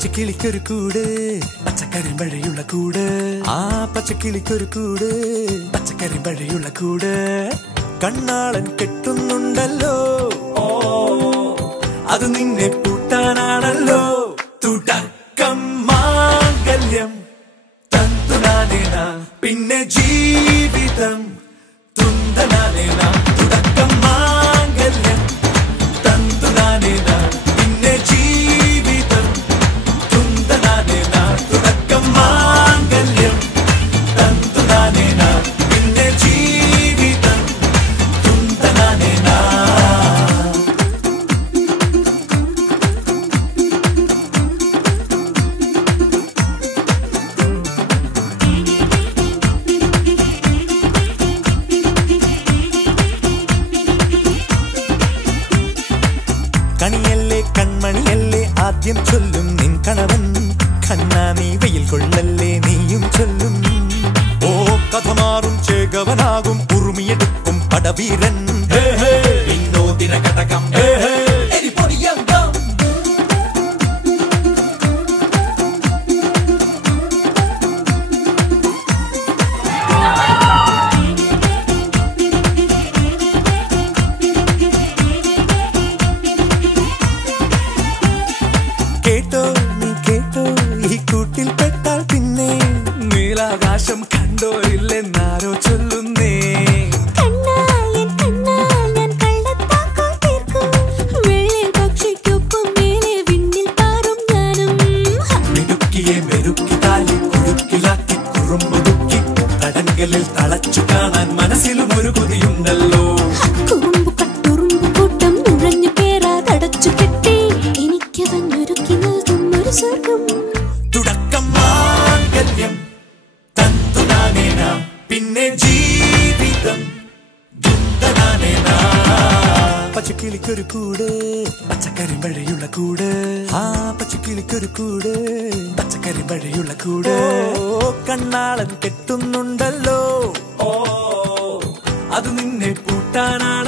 പച്ചക്കിളിക്കൊരു കൂട് പച്ചക്കരിമ്പഴയുള്ള കൂട് ആ പച്ചക്കിളിക്കൊരു കൂട് പച്ചക്കരിമ്പഴയുള്ള കൂട് കണ്ണാളൻ കെട്ടുന്നുണ്ടല്ലോ അത് നിന്നെ പൂട്ടാനാണല്ലോ തുടക്കം മാംഗല്യം തന്തുനാനേന പിന്നെ ജീവിതം തുന്തനാനേന തുടക്കം മാംഗല്യം തന്തുനാനേന പിന്നെ ജീവിതം തുന്തനാനേന തുടക്കം മാംഗല്യം തന്തുനാനേന പിന്നെ ജീവിതം തുന്തനാനേന കണിയല്ലേ കൺമണിയല്ലേ ആദ്യം ചൊല്ലും നിൻ കണവൻ കണ്ണാ നീ വെയിൽ കൊള്ളല്ലേ നീയും ചൊല്ലും ഓ കഥ മാറും ചേകവനാകും ഉറുമിയെടുക്കും പടവീരൻ വിനോദിന കടകം കേട്ടോ നീ കേട്ടോ ഈ കൂട്ടിൽ പെട്ടാൽ പിന്നെ നീലാകാശം കണ്ടോ ഇല്ലെന്നാരോ ചൊല്ലുന്നേ മിടുക്കിയെ മെരുക്കി താലി കുരുക്കിലാക്കി കുറുമ്പുതുക്കി തടങ്കലിൽ തളച്ചു കാണാൻ മനസ്സിലും ഒരു കൊതിയുണ്ടല്ലോ തുടക്കം മാംഗല്യം തന്തുനാനേന പിന്നെ ജീവിതം തുന്തനാനേന പച്ചക്കിളിക്കൊരു കൂട് പച്ചക്കരിമ്പഴയുള്ള കൂട് ആ പച്ചക്കിളിക്കൊരു കൂട് പച്ചക്കരിമ്പഴയുള്ള കൂട് കണ്ണാളൻ കെട്ടുന്നുണ്ടല്ലോ അത് നിന്നെ പൂട്ടാനാണ്